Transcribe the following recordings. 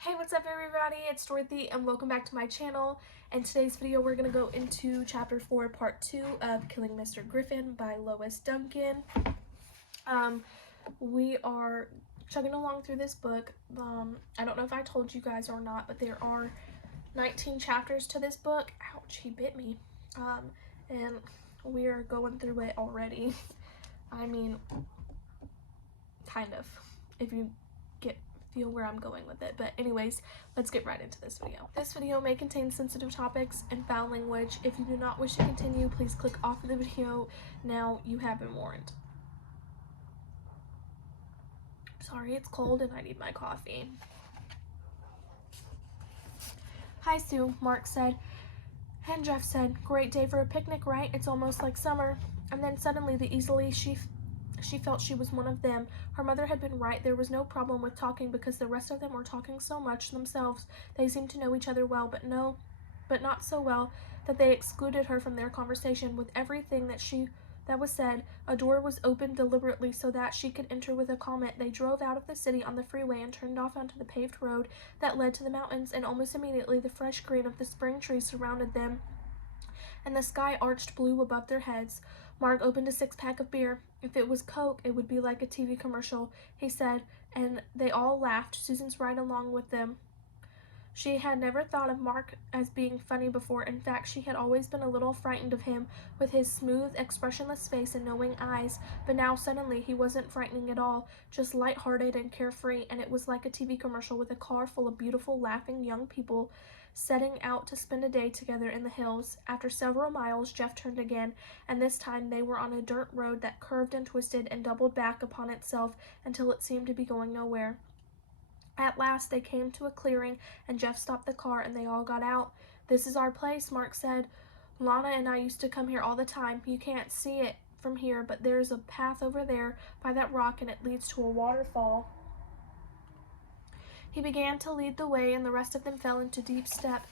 Hey, what's up everybody? It's Dorothy and welcome back to my channel. In today's video we're going to go into chapter 4 part 2 of Killing Mr. Griffin by Lois Duncan. We are chugging along through this book. I don't know if I told you guys or not, but there are 19 chapters to this book. Ouch, he bit me. And we are going through it already. I mean, kind of, if you feel where I'm going with it. But anyways, let's get right into this video. This video may contain sensitive topics and foul language. If you do not wish to continue, please click off of the video now. You have been warned. Sorry, it's cold and I need my coffee. Hi, Sue, Mark said. And Jeff said, great day for a picnic, right? It's almost like summer. And then suddenly she felt she was one of them. Her mother had been right. There was no problem with talking because the rest of them were talking so much themselves. They seemed to know each other well, but not so well that they excluded her from their conversation. With everything that was said, a door was opened deliberately so that she could enter with a comment. They drove out of the city on the freeway and turned off onto the paved road that led to the mountains, and almost immediately the fresh green of the spring trees surrounded them, and the sky arched blue above their heads. Mark opened a six-pack of beer. If it was Coke, it would be like a TV commercial, he said, and they all laughed. Susan's right along with them. She had never thought of Mark as being funny before. In fact, she had always been a little frightened of him, with his smooth, expressionless face and knowing eyes. But now, suddenly, he wasn't frightening at all, just light-hearted and carefree, and it was like a TV commercial with a car full of beautiful, laughing young people setting out to spend a day together in the hills. After several miles, Jeff turned again, and this time they were on a dirt road that curved and twisted and doubled back upon itself until it seemed to be going nowhere. At last they came to a clearing, and Jeff stopped the car and they all got out. This is our place, Mark said. Lana and I used to come here all the time. You can't see it from here, but there's a path over there by that rock and it leads to a waterfall. He began to lead the way, and the rest of them fell into deep step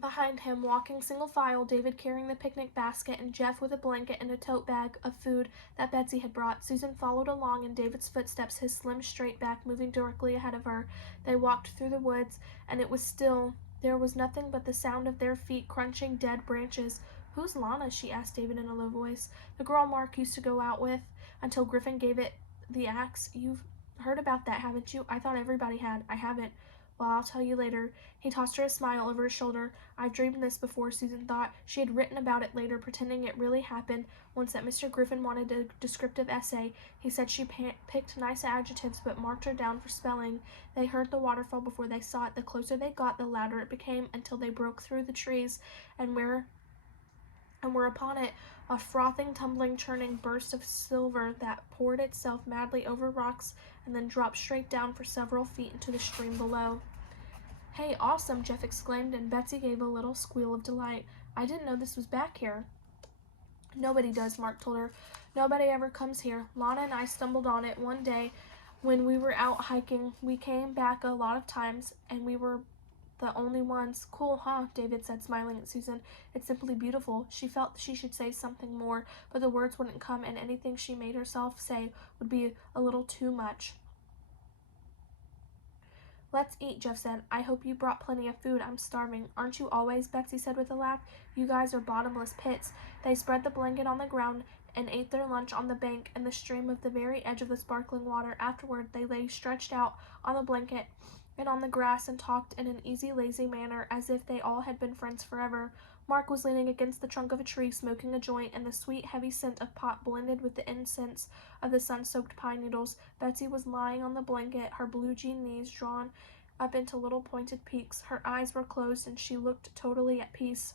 behind him, walking single file, David carrying the picnic basket and Jeff with a blanket and a tote bag of food that Betsy had brought. Susan followed along in David's footsteps, his slim straight back moving directly ahead of her. They walked through the woods, and it was still. There was nothing but the sound of their feet crunching dead branches. Who's Lana? She asked David in a low voice. The girl Mark used to go out with until Griffin gave it the axe. You've heard about that, haven't you? I thought everybody had. I haven't. Well, I'll tell you later. He tossed her a smile over his shoulder. I've dreamed this before, Susan thought. She had written about it later, pretending it really happened. Once that Mr. Griffin wanted a descriptive essay. He said she picked nice adjectives, but marked her down for spelling. They heard the waterfall before they saw it. The closer they got, the louder it became, until they broke through the trees and were upon it, a frothing, tumbling, churning burst of silver that poured itself madly over rocks and then dropped straight down for several feet into the stream below. Hey, awesome, Jeff exclaimed, and Betsy gave a little squeal of delight. I didn't know this was back here. Nobody does, Mark told her. Nobody ever comes here. Lana and I stumbled on it one day when we were out hiking. We came back a lot of times, and we were the only ones. Cool, huh? David said, smiling at Susan. It's simply beautiful. She felt she should say something more, but the words wouldn't come, and anything she made herself say would be a little too much. Let's eat, Jeff said. I hope you brought plenty of food. I'm starving. Aren't you always? Betsy said with a laugh. You guys are bottomless pits. They spread the blanket on the ground and ate their lunch on the bank in the stream of the very edge of the sparkling water. Afterward, they lay stretched out on the blanket and on the grass and talked in an easy, lazy manner as if they all had been friends forever. Mark was leaning against the trunk of a tree, smoking a joint, and the sweet, heavy scent of pot blended with the incense of the sun-soaked pine needles. Betsy was lying on the blanket, her blue jean knees drawn up into little pointed peaks. Her eyes were closed, and she looked totally at peace.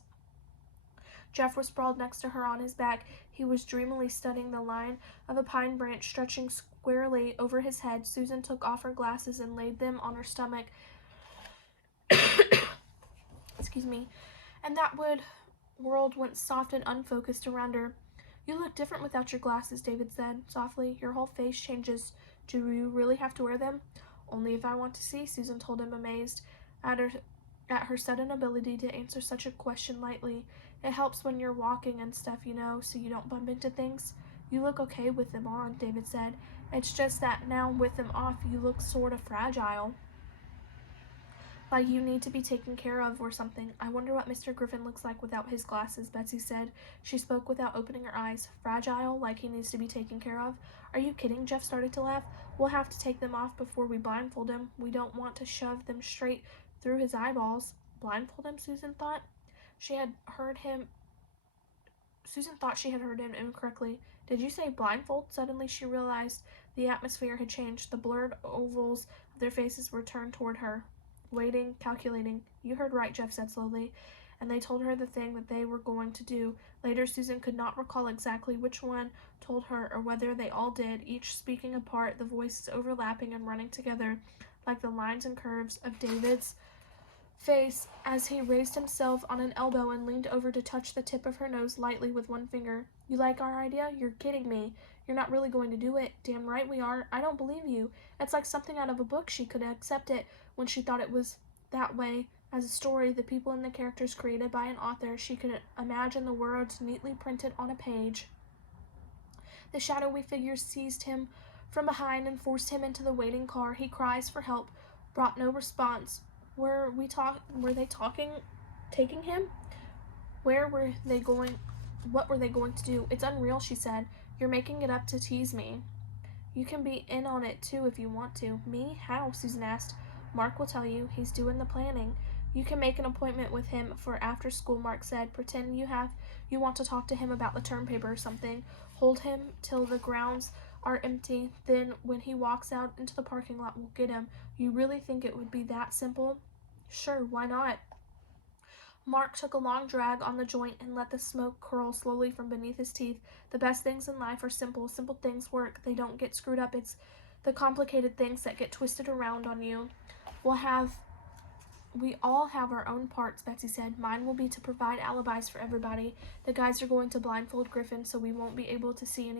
Jeff was sprawled next to her on his back. He was dreamily studying the line of a pine branch stretching squarely over his head. Susan took off her glasses and laid them on her stomach. Excuse me. And that world went soft and unfocused around her. You look different without your glasses, David said softly. Your whole face changes. Do you really have to wear them? Only if I want to see, Susan told him, amazed at her sudden ability to answer such a question lightly. It helps when you're walking and stuff, you know, so you don't bump into things. You look okay with them on, David said. It's just that now with them off, you look sort of fragile. Like you need to be taken care of or something. I wonder what Mr. Griffin looks like without his glasses, Betsy said. She spoke without opening her eyes. Fragile, like he needs to be taken care of. Are you kidding? Jeff started to laugh. We'll have to take them off before we blindfold him. We don't want to shove them straight through his eyeballs. Blindfold him, Susan thought. Susan thought she had heard him incorrectly. Did you say blindfold? Suddenly she realized the atmosphere had changed. The blurred ovals of their faces were turned toward her. Waiting, calculating. You heard right, Jeff said slowly. And they told her the thing that they were going to do. Later, Susan could not recall exactly which one told her or whether they all did, each speaking apart, the voices overlapping and running together like the lines and curves of David's face as he raised himself on an elbow and leaned over to touch the tip of her nose lightly with one finger. You like our idea? You're kidding me. You're not really going to do it. Damn right we are. I don't believe you. It's like something out of a book. She could accept it when she thought it was that way. As a story, the people and the characters created by an author, she could imagine the words neatly printed on a page. The shadowy figure seized him from behind and forced him into the waiting car. He cries for help, brought no response. Were they taking him? Where were they going? What were they going to do? It's unreal, she said. You're making it up to tease me. You can be in on it too if you want to. Me? How? Susan asked. Mark will tell you. He's doing the planning. You can make an appointment with him for after school, Mark said. Pretend you want to talk to him about the term paper or something. Hold him till the grounds are empty. Then when he walks out into the parking lot, we'll get him. You really think it would be that simple? Sure, why not? Mark took a long drag on the joint and let the smoke curl slowly from beneath his teeth. The best things in life are simple. Simple things work. They don't get screwed up. It's the complicated things that get twisted around on you. We all have our own parts, Betsy said. Mine will be to provide alibis for everybody. The guys are going to blindfold Griffin so he won't be able to see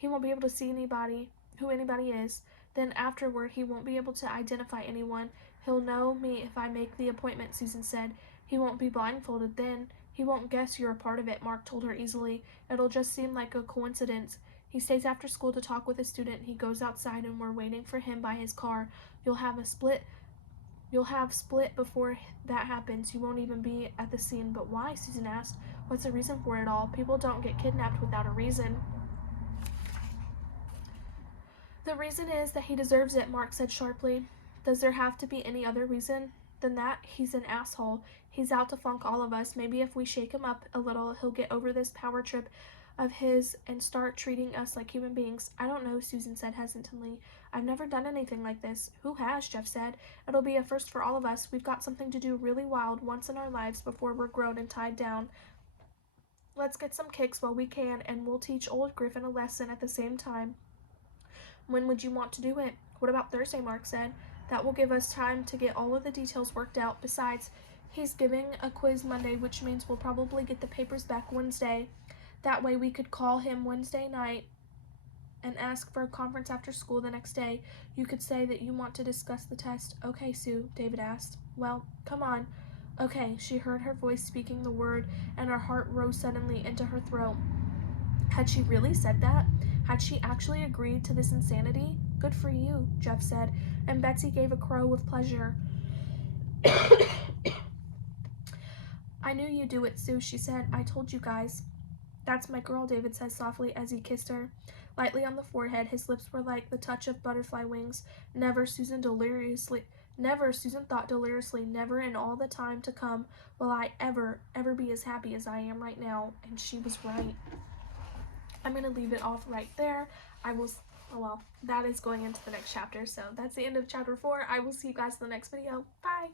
who anybody is. Then afterward, he won't be able to identify anyone. He'll know me if I make the appointment, Susan said. He won't be blindfolded then. He won't guess you're a part of it, Mark told her easily. It'll just seem like a coincidence. He stays after school to talk with a student. He goes outside and we're waiting for him by his car. You'll have split before that happens. You won't even be at the scene. But why? Susan asked. What's the reason for it all? People don't get kidnapped without a reason. The reason is that he deserves it, Mark said sharply. Does there have to be any other reason than that? He's an asshole. He's out to funk all of us. Maybe if we shake him up a little, he'll get over this power trip of his and start treating us like human beings. I don't know, Susan said hesitantly. I've never done anything like this. Who has? Jeff said. It'll be a first for all of us. We've got something to do really wild once in our lives before we're grown and tied down. Let's get some kicks while we can, and we'll teach old Griffin a lesson at the same time. When would you want to do it? What about Thursday? Mark said. That will give us time to get all of the details worked out. Besides, he's giving a quiz Monday, which means we'll probably get the papers back Wednesday. That way we could call him Wednesday night and ask for a conference after school the next day. You could say that you want to discuss the test. Okay, Sue, David asked. Well, come on. Okay, she heard her voice speaking the word, and her heart rose suddenly into her throat. Had she really said that? Had she actually agreed to this insanity? Good for you, Jeff said, and Betsy gave a crow with pleasure. I knew you'd do it, Sue, she said. I told you guys. That's my girl, David said softly as he kissed her lightly on the forehead. His lips were like the touch of butterfly wings. Never, Susan thought deliriously, never in all the time to come will I ever be as happy as I am right now. And she was right. I'm going to leave it off right there. That is going into the next chapter. So that's the end of chapter 4. I will see you guys in the next video. Bye!